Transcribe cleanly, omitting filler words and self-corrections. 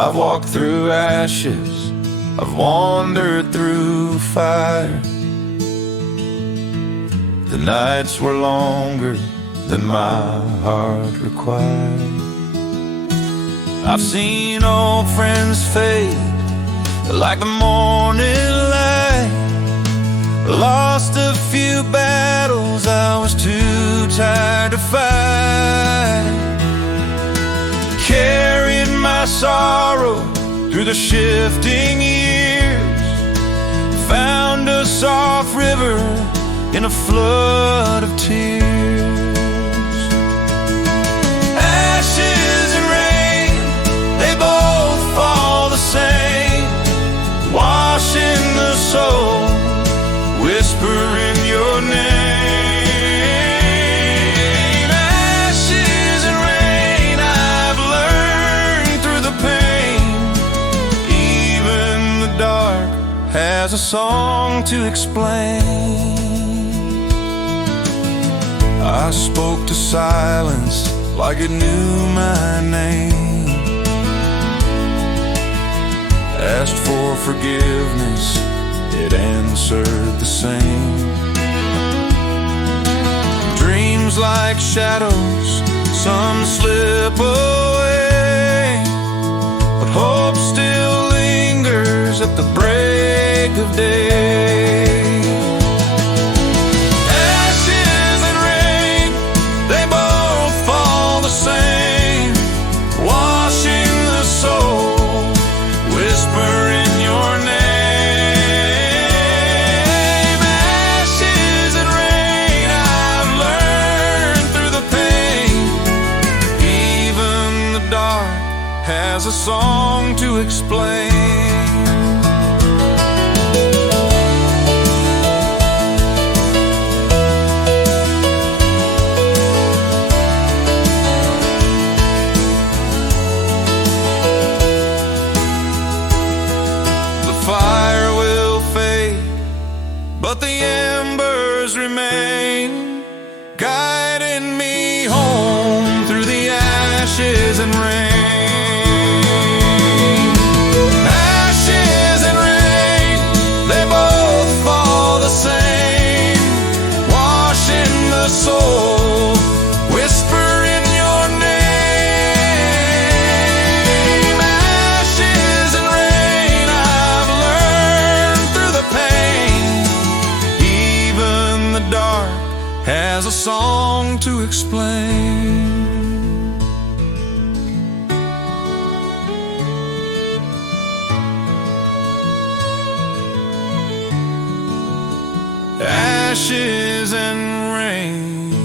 I've walked through ashes, I've wandered through fire. The nights were longer than my heart required. I've seen old friends fade like the morning light. Lost a few battles I was too tired to fight. Carried my sorrow through the shifting years. Found a soft river in a flood of tears. Ashes and rain, they both fall the same. Washing the soul, whispering your name. Ashes and rain, I've learned through the pain. Even the dark has a song to explain. I spoke to silence like it knew my name. Asked for forgiveness, it answered the same. Dreams like shadows, some slip away, but hope still lingers at the break of day. Ashes and rain, they both fall the same. Washing the soul, whispering your name. Has a song to explain. The fire will fade, but the embers remain, guiding me home through the ashes and rain. Soul, whispering your name. Ashes and rain, I've learned through the pain. Even the dark has a song to explain. Ashes and rain.